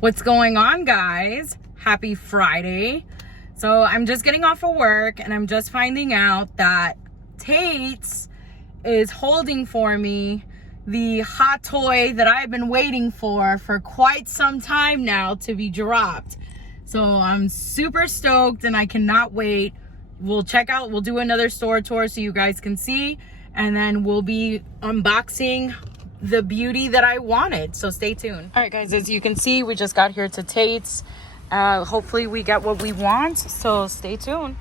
What's going on, guys? Happy Friday. So I'm just getting off of work and I'm just finding out that Tate's is holding for me the hot toy that I've been waiting for quite some time now to be dropped. So I'm super stoked and I cannot wait. We'll do another store tour so you guys can see, and then we'll be unboxing the beauty that I wanted. So stay tuned. All right, guys, as you can see, we just got here to Tate's. Hopefully we get what we want, so stay tuned.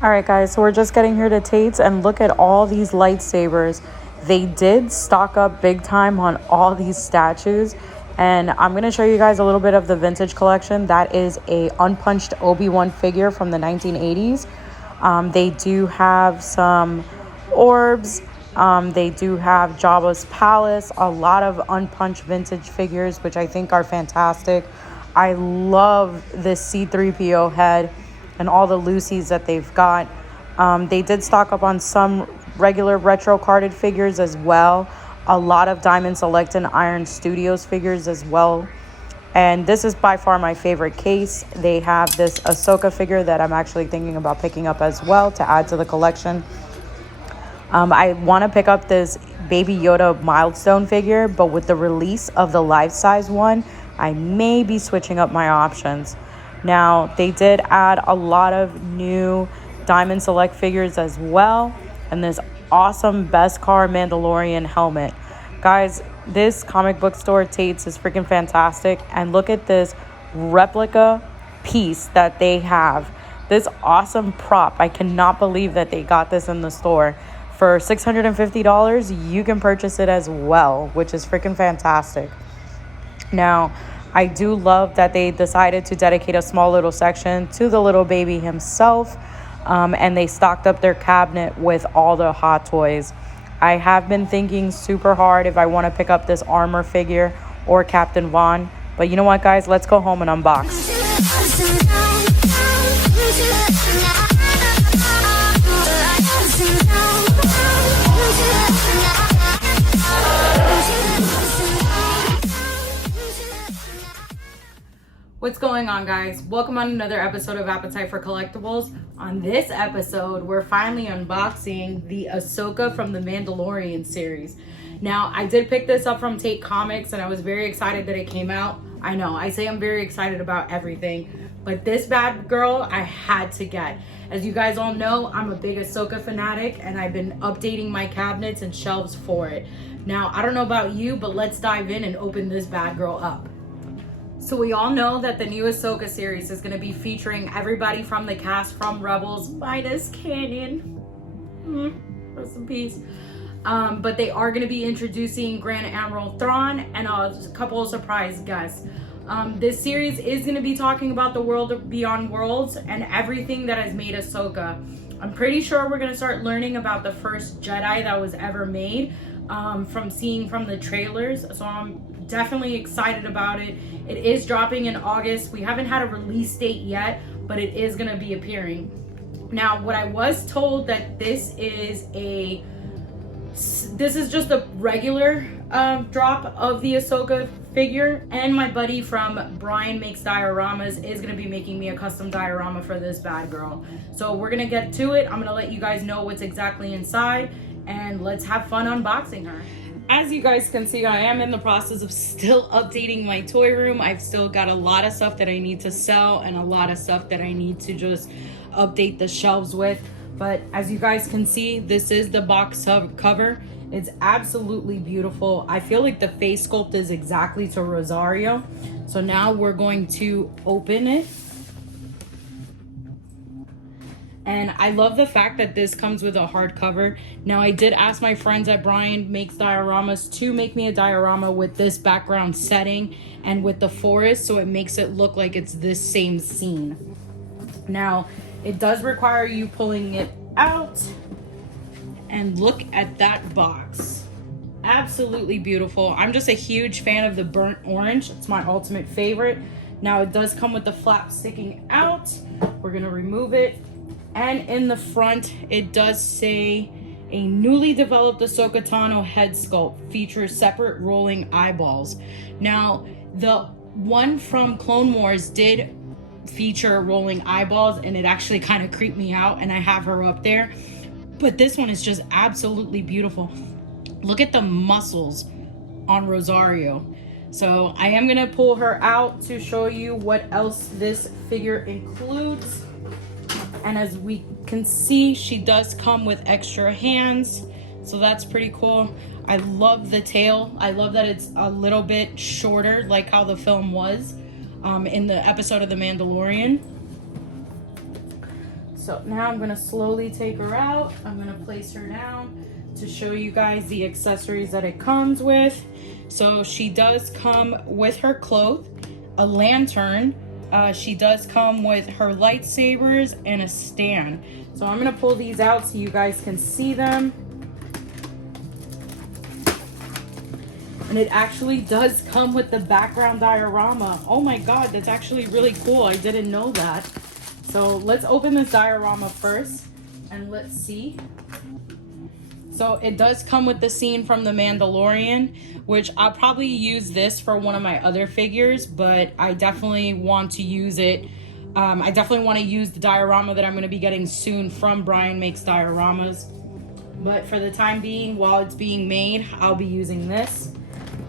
All right, guys, so we're just getting here to Tate's, and look at all these lightsabers. They did stock up big time on all these statues, and I'm going to show you guys a little bit of the vintage collection. That is a unpunched Obi-Wan figure from the 1980s. They do have some orbs. They do have Jabba's palace, a lot of unpunched vintage figures, which I think are fantastic. I love this C-3PO head and all the Lucy's that they've got. They did stock up on some regular retro carded figures as well. A lot of Diamond Select and Iron Studios figures as well. And this is by far my favorite case. They have this Ahsoka figure that I'm actually thinking about picking up as well to add to the collection. I want to pick up this Baby Yoda milestone figure, but with the release of the life-size one, I may be switching up my options. Now, they did add a lot of new Diamond Select figures as well, and this awesome Beskar Mandalorian helmet. Guys, this comic book store, Tate's, is freaking fantastic, and look at this replica piece that they have. This awesome prop. I cannot believe that they got this in the store. For $650, you can purchase it as well, which is freaking fantastic. Now, I do love that they decided to dedicate a small little section to the little baby himself, and they stocked up their cabinet with all the hot toys. I have been thinking super hard if I want to pick up this armor figure or Captain Vaughn, but you know what, guys? Let's go home and unbox. What's going on, guys? Welcome on another episode of Appetite for Collectibles. On this episode, we're finally unboxing the Ahsoka from the Mandalorian series. Now, I did pick this up from Tate Comics and I was very excited that it came out. I know, I say I'm very excited about everything, but this bad girl I had to get. As you guys all know, I'm a big Ahsoka fanatic and I've been updating my cabinets and shelves for it. Now, I don't know about you, but let's dive in and open this bad girl up. So we all know that the new Ahsoka series is going to be featuring everybody from the cast from Rebels, minus Canyon. Rest in peace. But they are going to be introducing Grand Admiral Thrawn and a couple of surprise guests. This series is going to be talking about the world beyond worlds and everything that has made Ahsoka. I'm pretty sure we're going to start learning about the first Jedi that was ever made from the trailers. So I'm definitely excited about it. It is dropping in August. We haven't had a release date yet, but it is going to be appearing. Now, what I was told that this is just a regular drop of the Ahsoka figure, and my buddy from Brian Makes Dioramas is going to be making me a custom diorama for this bad girl. So we're going to get to it. I'm going to let you guys know what's exactly inside, and let's have fun unboxing her. As you guys can see, I am in the process of still updating my toy room. I've still got a lot of stuff that I need to sell and a lot of stuff that I need to just update the shelves with. But as you guys can see, this is the box cover. It's absolutely beautiful. I feel like the face sculpt is exactly to Rosario. So now we're going to open it. And I love the fact that this comes with a hardcover. Now, I did ask my friends at Brian Makes Dioramas to make me a diorama with this background setting and with the forest, so it makes it look like it's this same scene. Now, it does require you pulling it out. And look at that box. Absolutely beautiful. I'm just a huge fan of the burnt orange. It's my ultimate favorite. Now, it does come with the flap sticking out. We're gonna remove it. And in the front, it does say A newly developed Ahsoka Tano head sculpt features separate rolling eyeballs. Now, the one from Clone Wars did feature rolling eyeballs, and it actually kind of creeped me out, and I have her up there. But this one is just absolutely beautiful. Look at the muscles on Rosario. So I am gonna pull her out to show you what else this figure includes. And as we can see, she does come with extra hands, so that's pretty cool. I love the tail. I love that it's a little bit shorter, like how the film was in the episode of The Mandalorian. So now I'm gonna slowly take her out. I'm gonna place her down to show you guys the accessories that it comes with. So she does come with her cloth, a lantern. She does come with her lightsabers and a stand. So I'm gonna pull these out so you guys can see them. And it actually does come with the background diorama. Oh my God, that's actually really cool. I didn't know that. So let's open this diorama first and let's see. So it does come with the scene from The Mandalorian, which I'll probably use this for one of my other figures, but I definitely want to use it. I definitely want to use the diorama that I'm going to be getting soon from Brian Makes Dioramas. But for the time being, while it's being made, I'll be using this.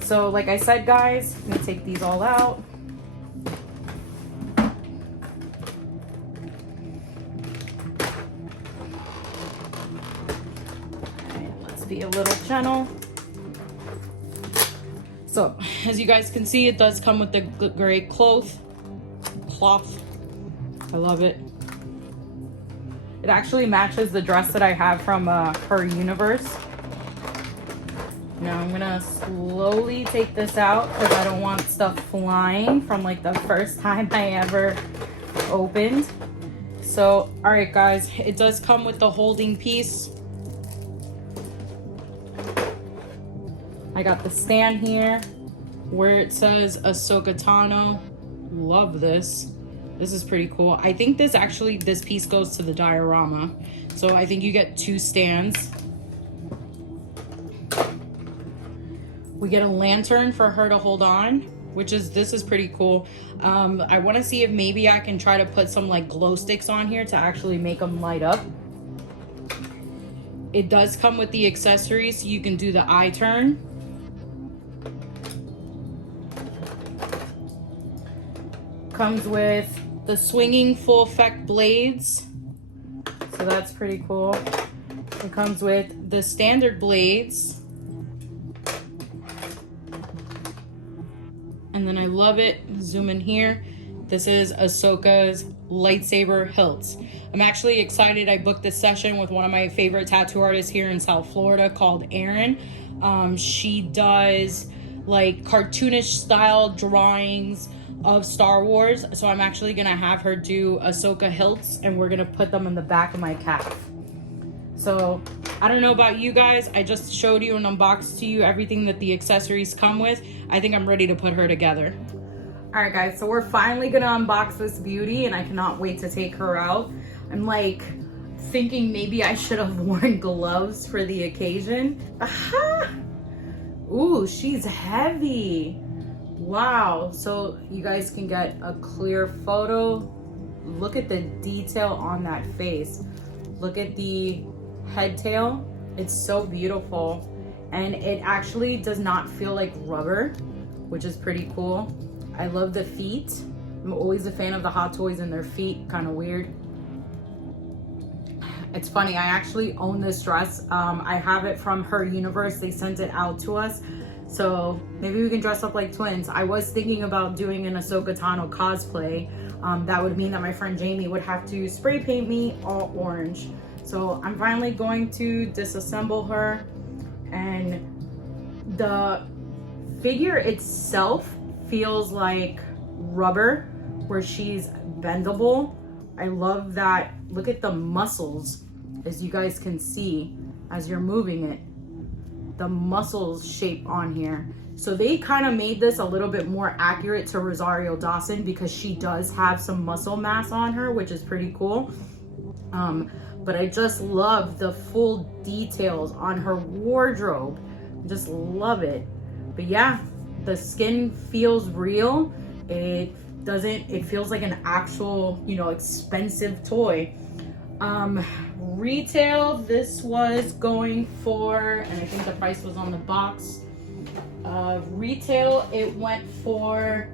So like I said, guys, I'm going to take these all out. Be a little channel. So as you guys can see, it does come with the gray cloth. I love it. It actually matches the dress that I have from her universe. Now I'm gonna slowly take this out because I don't want stuff flying from like the first time I ever opened. So all right guys, it does come with the holding piece. I got the stand here where it says Ahsoka Tano. Love this. This is pretty cool. I think this piece goes to the diorama. So I think you get two stands. We get a lantern for her to hold on, this is pretty cool. I want to see if maybe I can try to put some like glow sticks on here to actually make them light up. It does come with the accessories, so you can do the eye turn. Comes with the swinging full effect blades, so that's pretty cool. It comes with the standard blades, and then I love it, zoom in here, this is Ahsoka's lightsaber hilts. I'm actually excited. I booked this session with one of my favorite tattoo artists here in South Florida called Erin. She does like cartoonish style drawings of Star Wars, so I'm actually gonna have her do Ahsoka hilts and we're gonna put them in the back of my calf. So I don't know about you guys, I just showed you and unboxed to you everything that the accessories come with. I think I'm ready to put her together. All right guys, so we're finally gonna unbox this beauty and I cannot wait to take her out. I'm like thinking maybe I should have worn gloves for the occasion. Aha! Ooh, she's heavy. Wow, so you guys can get a clear photo. Look at the detail on that face. Look at the head tail. It's so beautiful. And it actually does not feel like rubber, which is pretty cool. I love the feet. I'm always a fan of the Hot Toys and their feet, kind of weird. It's funny, I actually own this dress. I have it from her universe. They sent it out to us. So maybe we can dress up like twins. I was thinking about doing an Ahsoka Tano cosplay. That would mean that my friend Jamie would have to spray paint me all orange. So I'm finally going to disassemble her. And the figure itself feels like rubber, where she's bendable. I love that. Look at the muscles, as you guys can see as you're moving it. The muscles shape on here. So they kind of made this a little bit more accurate to Rosario Dawson because she does have some muscle mass on her, which is pretty cool. But but I just love the full details on her wardrobe. Just love it. But yeah, the skin feels real. It feels like an actual, you know, expensive toy. Retail, this was going for, and I think the price was on the box. Retail, it went for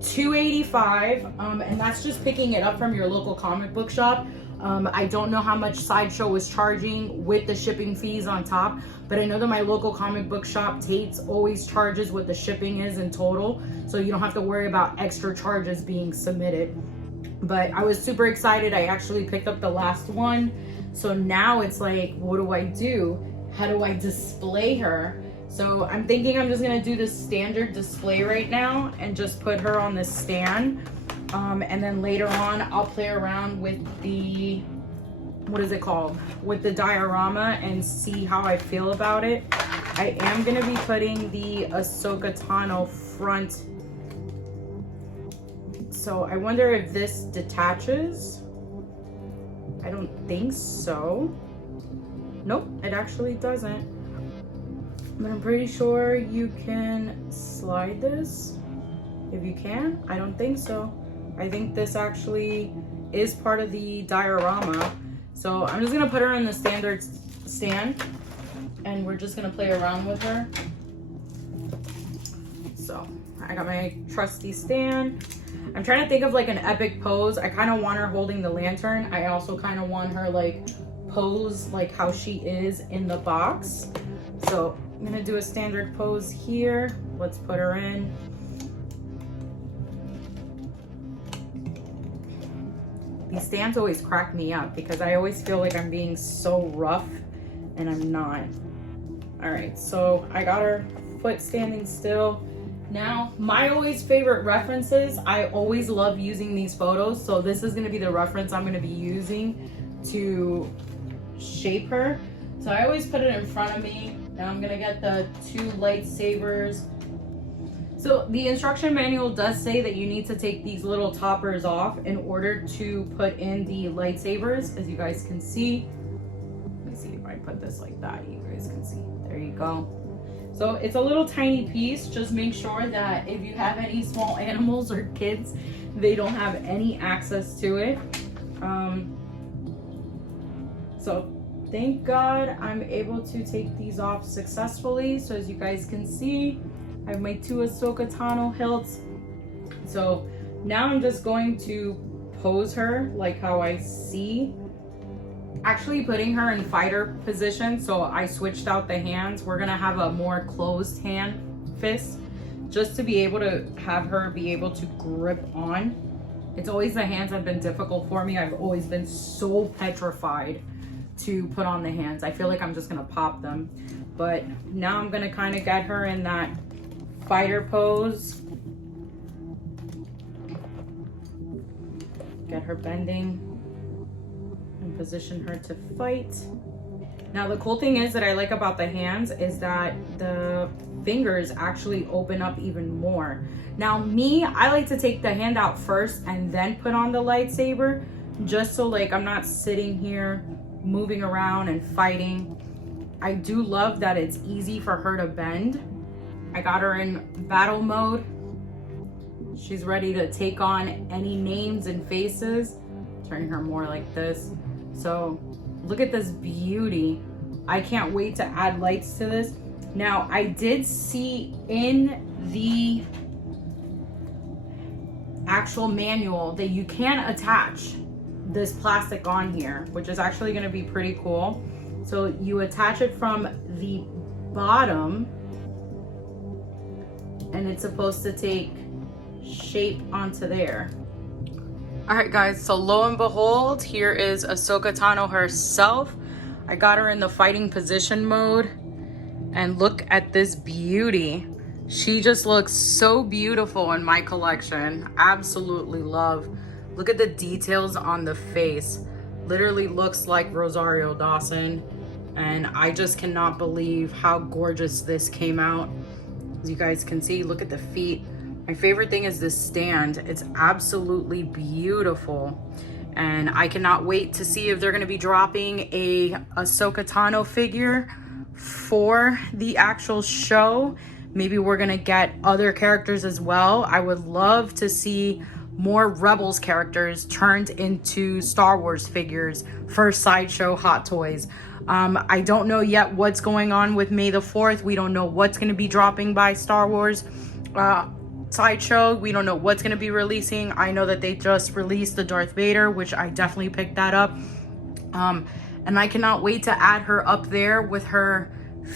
$285, and that's just picking it up from your local comic book shop. I don't know how much Sideshow was charging with the shipping fees on top, but I know that my local comic book shop, Tate's, always charges what the shipping is in total, so you don't have to worry about extra charges being submitted. But I was super excited. I actually picked up the last one, so now it's like, what do I do? How do I display her? So I'm thinking I'm just gonna do the standard display right now and just put her on the stand. And then later on, I'll play around with the, what is it called? With the diorama and see how I feel about it. I am gonna be putting the Ahsoka Tano front. So I wonder if this detaches. I don't think so. Nope, it actually doesn't. But I'm pretty sure you can slide this. If you can, I don't think so. I think this actually is part of the diorama. So I'm just gonna put her in the standard stand and we're just gonna play around with her. So I got my trusty stand. I'm trying to think of like an epic pose. I kind of want her holding the lantern. I also kind of want her like pose like how she is in the box. So I'm gonna do a standard pose here. Let's put her in. These stands always crack me up because I always feel like I'm being so rough and I'm not. All right, so I got her foot standing still. Now, my always favorite references, I always love using these photos. So this is gonna be the reference I'm gonna be using to shape her. So I always put it in front of me. Now I'm gonna get the 2 lightsabers. So the instruction manual does say that you need to take these little toppers off in order to put in the lightsabers, as you guys can see. Let me see if I put this like that, you guys can see. There you go. So it's a little tiny piece. Just make sure that if you have any small animals or kids, they don't have any access to it. So thank God I'm able to take these off successfully. So as you guys can see, I have my 2 Ahsoka Tano hilts. So now I'm just going to pose her like how I see. Actually putting her in fighter position. So I switched out the hands. We're gonna have a more closed hand fist just to be able to have her be able to grip on. It's always the hands have been difficult for me. I've always been so petrified to put on the hands. I feel like I'm just gonna pop them. But now I'm gonna kind of get her in that fighter pose. Get her bending and position her to fight. Now the cool thing is that I like about the hands is that the fingers actually open up even more. Now me, I like to take the hand out first and then put on the lightsaber, just so like I'm not sitting here moving around and fighting. I do love that it's easy for her to bend. I got her in battle mode. She's ready to take on any names and faces. Turning her more like this. So look at this beauty. I can't wait to add lights to this. Now I did see in the actual manual that you can attach this plastic on here, which is actually going to be pretty cool. So you attach it from the bottom and it's supposed to take shape onto there. All right guys, so lo and behold, here is Ahsoka Tano herself. I got her in the fighting position mode and look at this beauty. She just looks so beautiful in my collection. Absolutely love. Look at the details on the face. Literally looks like Rosario Dawson. And I just cannot believe how gorgeous this came out. As you guys can see, look at the feet. My favorite thing is this stand. It's absolutely beautiful. And I cannot wait to see if they're going to be dropping a Ahsoka Tano figure for the actual show. Maybe we're going to get other characters as well. I would love to see more Rebels characters turned into Star Wars figures for Sideshow Hot Toys. I don't know yet what's going on with May the 4th. We don't know what's going to be dropping by Star Wars Sideshow. We don't know what's going to be releasing. I know that they just released the Darth Vader, which I definitely picked that up. And I cannot wait to add her up there with her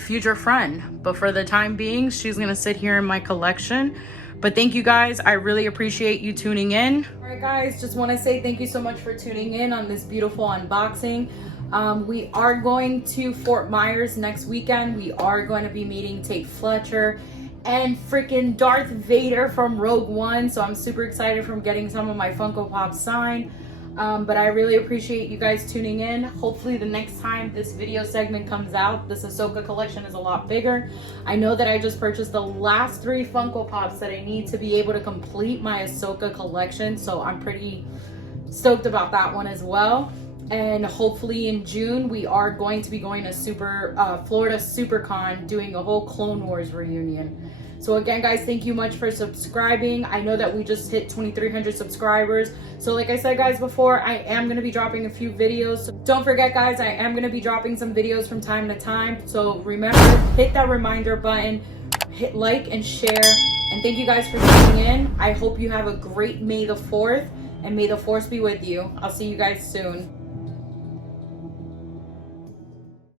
future friend. But for the time being, she's going to sit here in my collection. But thank you guys. I really appreciate you tuning in. All right, guys, just want to say thank you so much for tuning in on this beautiful unboxing. We are going to Fort Myers next weekend. We are going to be meeting Tate Fletcher and freaking Darth Vader from Rogue One. So I'm super excited from getting some of my Funko Pops signed. But I really appreciate you guys tuning in. Hopefully the next time this video segment comes out, this Ahsoka collection is a lot bigger. I know that I just purchased the last 3 Funko Pops that I need to be able to complete my Ahsoka collection. So I'm pretty stoked about that one as well. And hopefully in June, we are going to be going to Florida SuperCon, doing a whole Clone Wars reunion. So again, guys, thank you much for subscribing. I know that we just hit 2,300 subscribers. So like I said, guys, before, I am going to be dropping a few videos. So don't forget, guys, I am going to be dropping some videos from time to time. So remember, hit that reminder button, hit like and share. And thank you guys for tuning in. I hope you have a great May the 4th, and may the Force be with you. I'll see you guys soon.